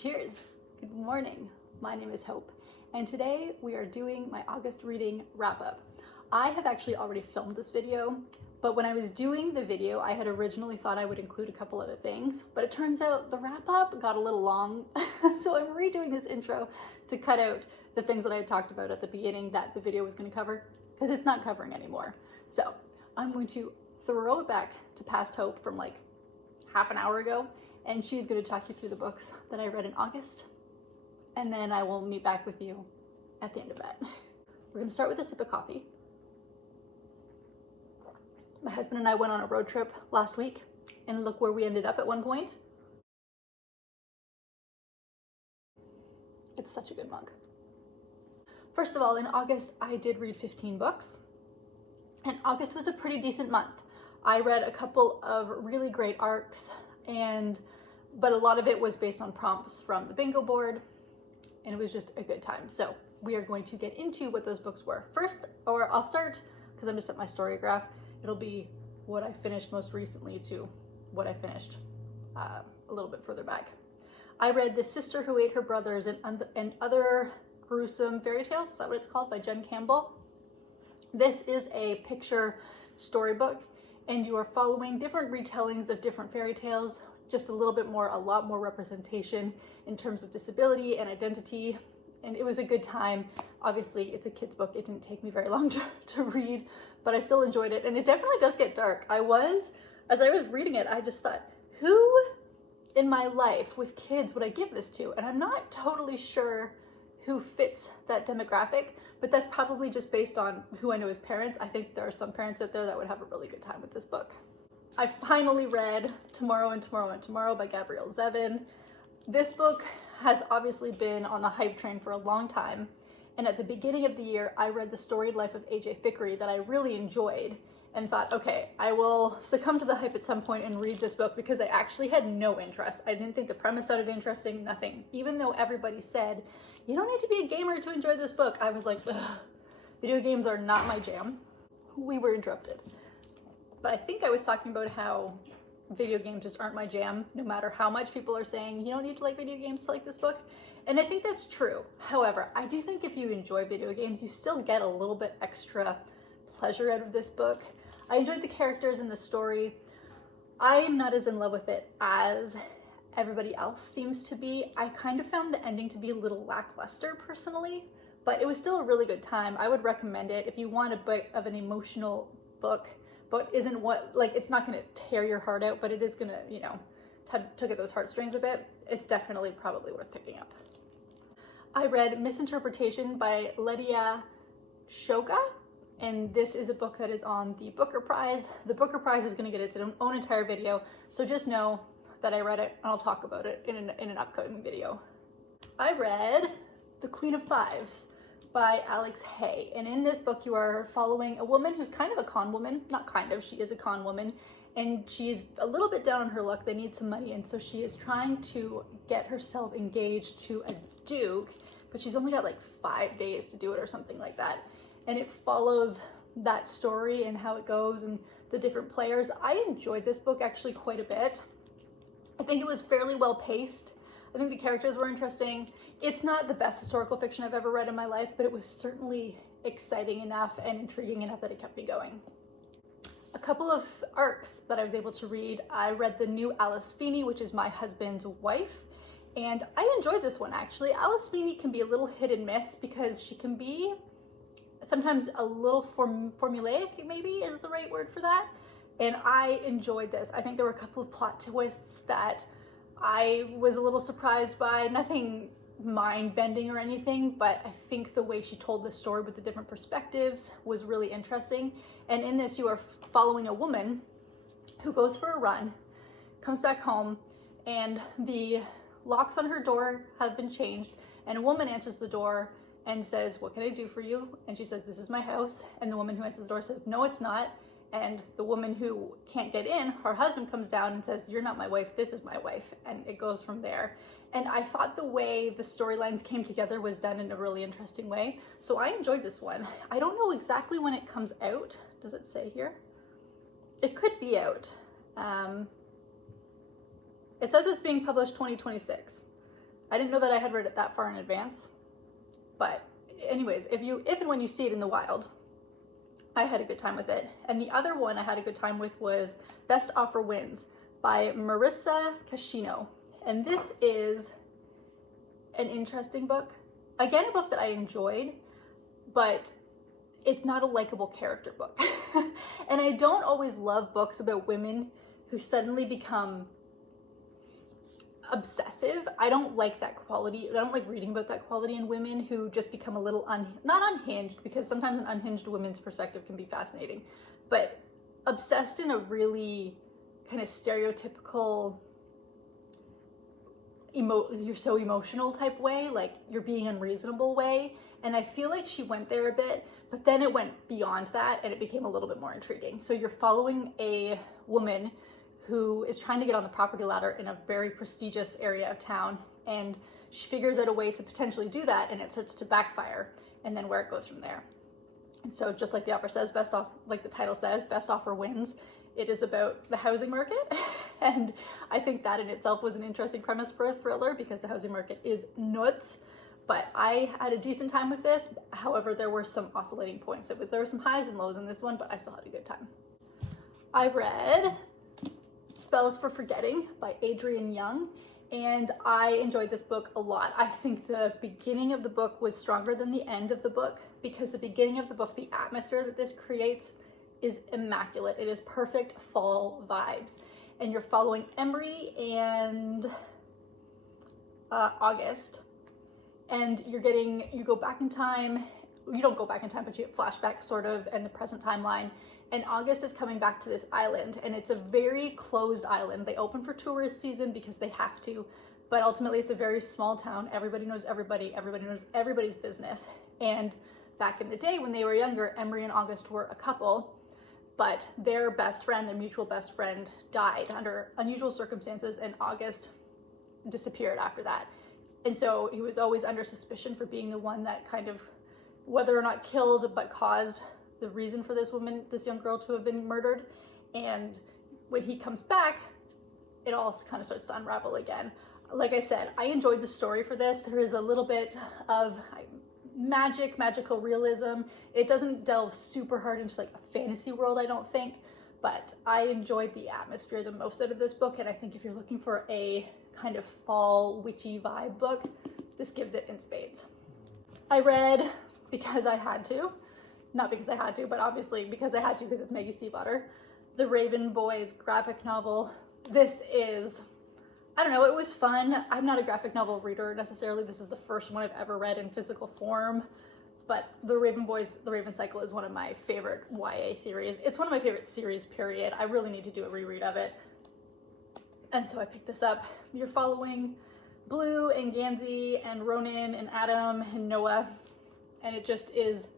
Cheers! Good morning. My name is Hope, and today we are doing my August reading wrap-up. I have actually already filmed this video, but when I was doing the video, I had originally thought I would include a couple other things, but it turns out the wrap-up got a little long, so I'm redoing this intro to cut out the things that I had talked about at the beginning that the video was going to cover, because it's not covering anymore. So I'm going to throw it back to past Hope from like half an hour ago, and she's going to talk you through the books that I read in August, and then I will meet back with you at the end of that. We're going to start with a sip of coffee. My husband and I went on a road trip last week, and look where we ended up at one point. It's such a good mug. First of all, in August, I did read 15 books, and August was a pretty decent month. I read a couple of really great arcs, but a lot of it was based on prompts from the bingo board, and it was just a good time. So we are going to get into what those books were first, or I'll start, because I'm just at my story graph, it'll be what I finished most recently to what I finished a little bit further back. I read The Sister Who Ate Her Brothers and Other Gruesome Fairy Tales, is that what it's called, by Jen Campbell. This is a picture storybook, and you are following different retellings of different fairy tales, just a lot more representation in terms of disability and identity, and it was a good time. Obviously, it's a kid's book. It didn't take me very long to read, but I still enjoyed it, and it definitely does get dark. As I was reading it, I just thought, who in my life with kids would I give this to? And I'm not totally sure who fits that demographic, but that's probably just based on who I know as parents. I think there are some parents out there that would have a really good time with this book. I finally read Tomorrow and Tomorrow and Tomorrow by Gabrielle Zevin. This book has obviously been on the hype train for a long time, and at the beginning of the year, I read The Storied Life of A.J. Fikry that I really enjoyed and thought, okay, I will succumb to the hype at some point and read this book, because I actually had no interest. I didn't think the premise sounded interesting, nothing. Even though everybody said, you don't need to be a gamer to enjoy this book, I was like, ugh, video games are not my jam. We were interrupted. But I think I was talking about how video games just aren't my jam, no matter how much people are saying, you don't need to like video games to like this book. And I think that's true. However, I do think if you enjoy video games, you still get a little bit extra pleasure out of this book. I enjoyed the characters and the story. I am not as in love with it as everybody else seems to be. I kind of found the ending to be a little lackluster personally, but it was still a really good time. I would recommend it if you want a bit of an emotional book, but isn't it's not going to tear your heart out, but it is going to, tug at those heartstrings a bit. It's definitely probably worth picking up. I read Misinterpretation by Lydia Shoga, and this is a book that is on the Booker Prize. The Booker Prize is going to get its own entire video, so just know that I read it, and I'll talk about it in an upcoming video. I read The Queen of Fives by Alex Hay, and in this book you are following a woman who's kind of a con woman. Not kind of, she is a con woman, and she's a little bit down on her luck. They need some money, and so she is trying to get herself engaged to a duke, but she's only got like 5 days to do it or something like that. And it follows that story and how it goes and the different players. I enjoyed this book actually quite a bit. I think it was fairly well paced. I think the characters were interesting. It's not the best historical fiction I've ever read in my life, but it was certainly exciting enough and intriguing enough that it kept me going. A couple of arcs that I was able to read. I read the new Alice Feeney, which is my husband's wife, and I enjoyed this one actually. Alice Feeney can be a little hit and miss because she can be sometimes a little formulaic, maybe is the right word for that, and I enjoyed this. I think there were a couple of plot twists that I was a little surprised by, nothing mind-bending or anything, but I think the way she told the story with the different perspectives was really interesting. And in this, you are following a woman who goes for a run, comes back home, and the locks on her door have been changed, and a woman answers the door and says, what can I do for you? And she says, this is my house. And the woman who answers the door says, no, it's not. And the woman who can't get in, her husband comes down and says, you're not my wife, this is my wife. And it goes from there. And I thought the way the storylines came together was done in a really interesting way. So I enjoyed this one. I don't know exactly when it comes out. Does it say here? It could be out. It says it's being published 2026. I didn't know that I had read it that far in advance, but anyways, if and when you see it in the wild, I had a good time with it. And the other one I had a good time with was Best Offer Wins by Marissa Cashino. And this is an interesting book. Again, a book that I enjoyed, but it's not a likable character book. And I don't always love books about women who suddenly become obsessive. I don't like that quality. I don't like reading about that quality in women who just become a little not unhinged, because sometimes an unhinged woman's perspective can be fascinating, but obsessed in a really kind of stereotypical you're so emotional type way, like you're being unreasonable way. And I feel like she went there a bit, but then it went beyond that and it became a little bit more intriguing. So you're following a woman who is trying to get on the property ladder in a very prestigious area of town, and she figures out a way to potentially do that, and it starts to backfire, and then where it goes from there. And so just like the opera says, like the title says, Best Offer Wins. It is about the housing market, and I think that in itself was an interesting premise for a thriller because the housing market is nuts. But I had a decent time with this. However, there were some oscillating points. There were some highs and lows in this one, but I still had a good time. I read Spells for Forgetting by Adrienne Young, and I enjoyed this book a lot. I think the beginning of the book was stronger than the end of the book, because the beginning of the book, the atmosphere that this creates is immaculate. It is perfect fall vibes. And you're following Emery and August, and you go back in time. You don't go back in time, but you get flashbacks sort of in the present timeline. And August is coming back to this island, and it's a very closed island. They open for tourist season because they have to, but ultimately it's a very small town. Everybody knows everybody. Everybody knows everybody's business. And back in the day when they were younger, Emery and August were a couple, but their mutual best friend died under unusual circumstances, and August disappeared after that. And so he was always under suspicion for being the one that kind of, whether or not killed, but caused the reason for this young girl to have been murdered. And when he comes back, it all kind of starts to unravel again. Like I said, I enjoyed the story for this. There is a little bit of magical realism. It doesn't delve super hard into like a fantasy world, I don't think, but I enjoyed the atmosphere the most out of this book. And I think if you're looking for a kind of fall witchy vibe book, this gives it in spades. I read, because I had to, not because I had to, but obviously because I had to because it's Maggie Stiefvater, The Raven Boys graphic novel. This is, I don't know, it was fun. I'm not a graphic novel reader necessarily. This is the first one I've ever read in physical form, but The Raven Boys, The Raven Cycle is one of my favorite YA series. It's one of my favorite series, period. I really need to do a reread of it. And so I picked this up. You're following Blue and Gansey and Ronan and Adam and Noah, and it just is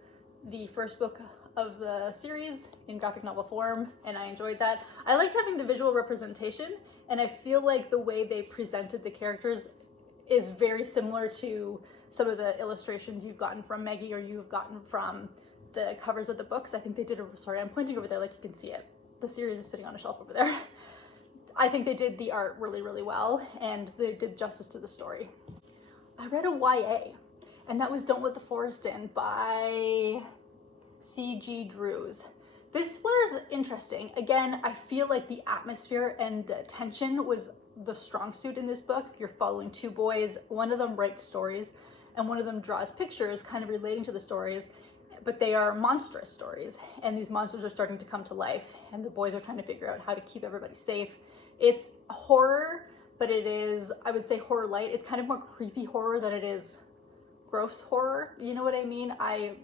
the first book of the series in graphic novel form, and I enjoyed that. I liked having the visual representation, and I feel like the way they presented the characters is very similar to some of the illustrations you've gotten from Maggie or you've gotten from the covers of the books. I think they did sorry, I'm pointing over there like you can see it. The series is sitting on a shelf over there. I think they did the art really, really well, and they did justice to the story. I read a YA, and that was Don't Let the Forest In by C.G. Drews. This was interesting. Again, I feel like the atmosphere and the tension was the strong suit in this book. You're following two boys. One of them writes stories, and one of them draws pictures kind of relating to the stories, but they are monstrous stories, and these monsters are starting to come to life, and the boys are trying to figure out how to keep everybody safe. It's horror, but it is, I would say, horror light. It's kind of more creepy horror than it is gross horror. You know what I mean?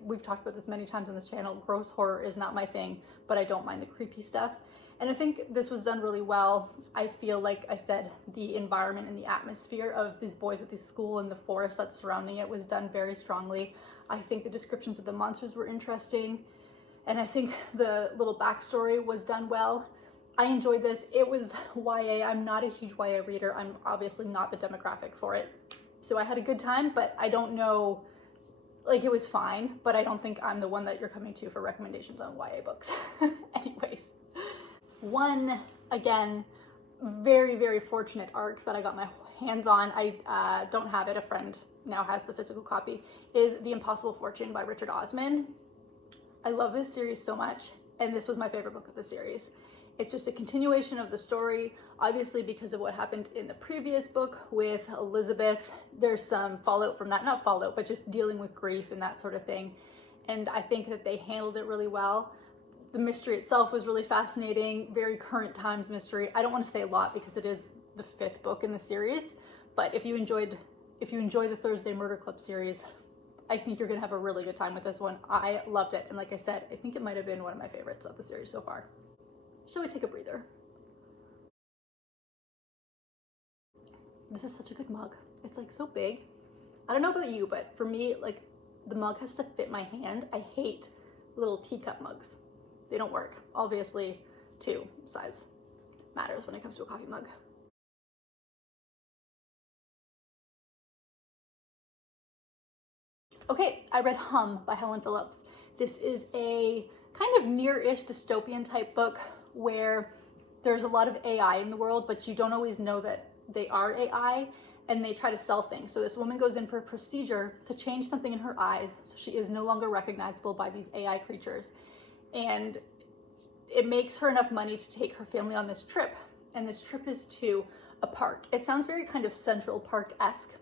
We've talked about this many times on this channel. Gross horror is not my thing, but I don't mind the creepy stuff. And I think this was done really well. I feel like I said, the environment and the atmosphere of these boys at this school and the forest that's surrounding it was done very strongly. I think the descriptions of the monsters were interesting, and I think the little backstory was done well. I enjoyed this. It was YA. I'm not a huge YA reader. I'm obviously not the demographic for it. So I had a good time, but I don't know, like, it was fine, but I don't think I'm the one that you're coming to for recommendations on YA books. Anyways, one, again, very, very fortunate arc that I got my hands-on, I don't have it, a friend now has the physical copy, is The Impossible Fortune by Richard Osman. I love this series so much, and this was my favorite book of the series. It's just a continuation of the story, obviously because of what happened in the previous book with Elizabeth. There's some fallout from that, not fallout, but just dealing with grief and that sort of thing. And I think that they handled it really well. The mystery itself was really fascinating, very current times mystery. I don't want to say a lot because it is the 5th book in the series, but if you enjoy the Thursday Murder Club series, I think you're gonna have a really good time with this one. I loved it, and like I said, I think it might have been one of my favorites of the series so far. Shall we take a breather? This is such a good mug. It's like so big. I don't know about you, but for me, like the mug has to fit my hand. I hate little teacup mugs. They don't work. Obviously, too, size matters when it comes to a coffee mug. Okay, I read Hum by Helen Phillips. This is a kind of near-ish dystopian type book where there's a lot of AI in the world, but you don't always know that they are AI, and they try to sell things. So this woman goes in for a procedure to change something in her eyes so she is no longer recognizable by these AI creatures. And it makes her enough money to take her family on this trip. And this trip is to a park. It sounds very kind of Central Park-esque,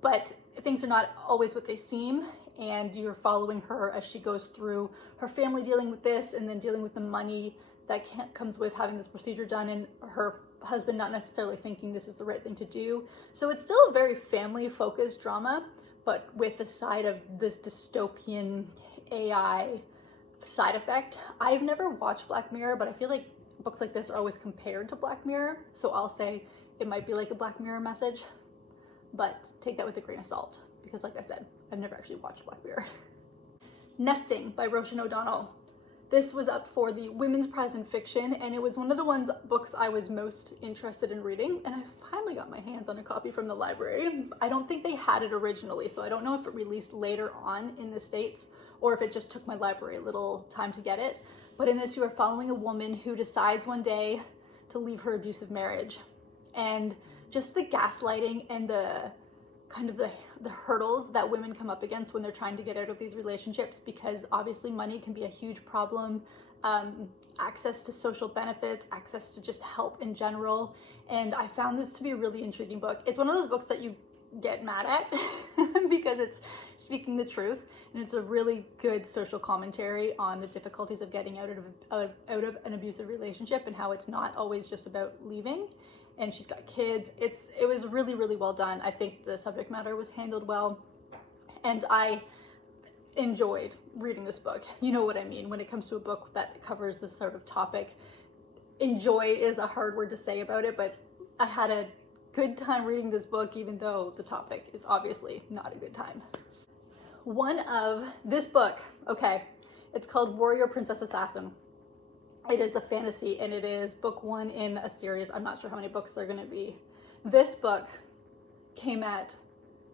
but things are not always what they seem, and you're following her as she goes through her family dealing with this and then dealing with the money that comes with having this procedure done, and her husband not necessarily thinking this is the right thing to do. So it's still a very family-focused drama, but with the side of this dystopian AI side effect. I've never watched Black Mirror, but I feel like books like this are always compared to Black Mirror, so I'll say it might be like a Black Mirror message, but take that with a grain of salt, because like I said, I've never actually watched Black Mirror. Nesting by Roshan O'Donnell. This was up for the Women's Prize in Fiction, and it was one of the books I was most interested in reading, and I finally got my hands on a copy from the library. I don't think they had it originally, so I don't know if it released later on in the States, or if it just took my library a little time to get it. But in this, you are following a woman who decides one day to leave her abusive marriage. And just the gaslighting and the kind of the hurdles that women come up against when they're trying to get out of these relationships, because obviously money can be a huge problem, access to social benefits, access to just help in general. And I found this to be a really intriguing book. It's one of those books that you get mad at because it's speaking the truth, and it's a really good social commentary on the difficulties of getting out of an abusive relationship and how it's not always just about leaving. And she's got kids. It was really, really well done. I think the subject matter was handled well, and I enjoyed reading this book. You know what I mean when it comes to a book that covers this sort of topic. Enjoy is a hard word to say about it, but I had a good time reading this book, even though the topic is obviously not a good time. This book, okay, it's called Warrior Princess Assassin. It is a fantasy, and it is book 1 in a series. I'm not sure how many books they're going to be. This book came at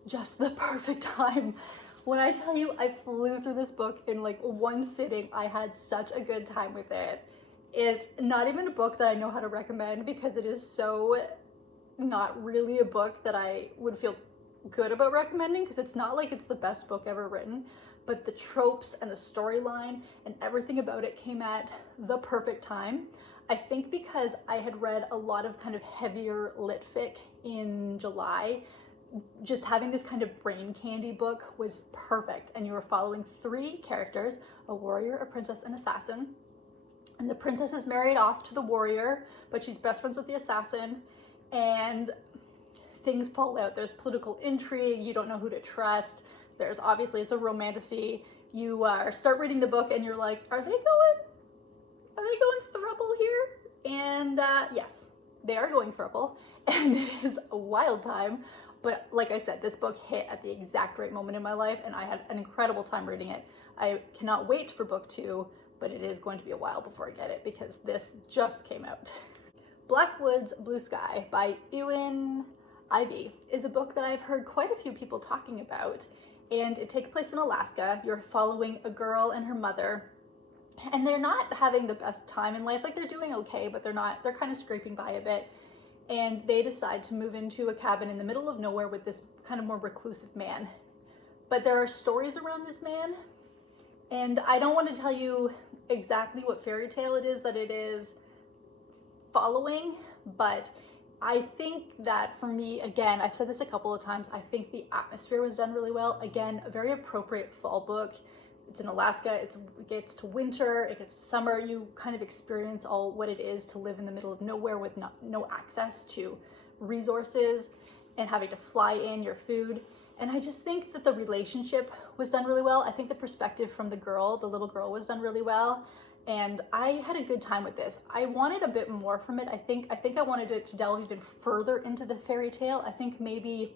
just the perfect time. When I tell you I flew through this book in like one sitting, I had such a good time with it. It's not even a book that I know how to recommend, because it is so not really a book that I would feel good about recommending, because it's not like it's the best book ever written, but the tropes and the storyline and everything about it came at the perfect time. I think because I had read a lot of kind of heavier lit fic in July, just having this kind of brain candy book was perfect. And you were following 3 characters, a warrior, a princess, and an assassin. And the princess is married off to the warrior, but she's best friends with the assassin, and things fall out. There's political intrigue, you don't know who to trust. There's obviously, it's a romantasy. You start reading the book and you're like, are they going throuple here? And yes, they are going throuple, and it is a wild time. But like I said, this book hit at the exact right moment in my life, and I had an incredible time reading it. I cannot wait for book 2, but it is going to be a while before I get it, because this just came out. Blackwood's Blue Sky by Ewan Ivey is a book that I've heard quite a few people talking about, and it takes place in Alaska. You're following a girl and her mother, and they're not having the best time in life. Like, they're doing okay, but they're kind of scraping by a bit. and they decide to move into a cabin in the middle of nowhere with this kind of more reclusive man. But there are stories around this man, and I don't want to tell you exactly what fairy tale it is that it is following, but I think that for me, again, I've said this a couple of times, I think the atmosphere was done really well. Again, a very appropriate fall book. It's in Alaska, it gets to winter, it gets to summer, you kind of experience all what it is to live in the middle of nowhere with no access to resources and having to fly in your food. And I just think that the relationship was done really well. I think the perspective from the little girl was done really well. And I had a good time with this. I wanted a bit more from it. I think I wanted it to delve even further into the fairy tale. I think maybe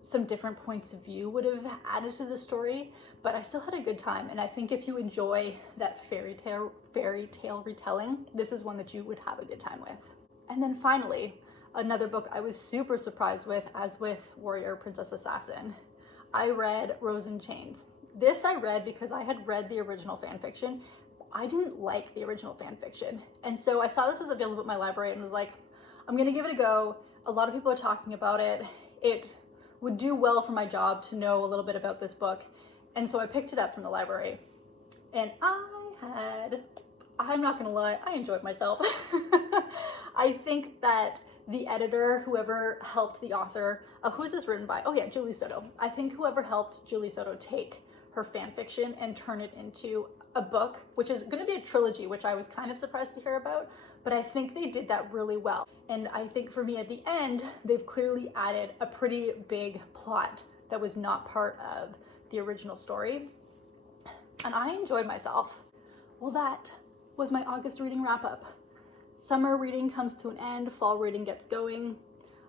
some different points of view would have added to the story, but I still had a good time. And I think if you enjoy that fairy tale retelling, this is one that you would have a good time with. And then finally, another book I was super surprised with, as with Warrior Princess Assassin. I read Rose in Chains. This I read because I had read the original fan fiction. I didn't like the original fan fiction. And so I saw this was available at my library and was like, I'm gonna give it a go. A lot of people are talking about it. It would do well for my job to know a little bit about this book. And so I picked it up from the library. And I'm not gonna lie, I enjoyed myself. I think that the editor, whoever helped the author, who is this written by? Oh yeah, Julie Soto. I think whoever helped Julie Soto take her fan fiction and turn it into a book, which is going to be a trilogy, which I was kind of surprised to hear about, but I think they did that really well. And I think for me at the end, they've clearly added a pretty big plot that was not part of the original story. And I enjoyed myself. Well, that was my August reading wrap up. Summer reading comes to an end, fall reading gets going.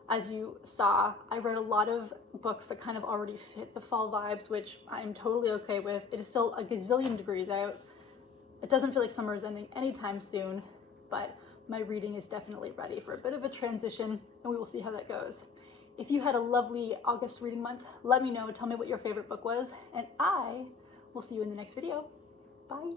As you saw, I read a lot of books that kind of already fit the fall vibes, which I'm totally okay with. It is still a gazillion degrees out. It doesn't feel like summer is ending anytime soon, but my reading is definitely ready for a bit of a transition, and we will see how that goes. If you had a lovely August reading month, let me know. Tell me what your favorite book was, and I will see you in the next video. Bye.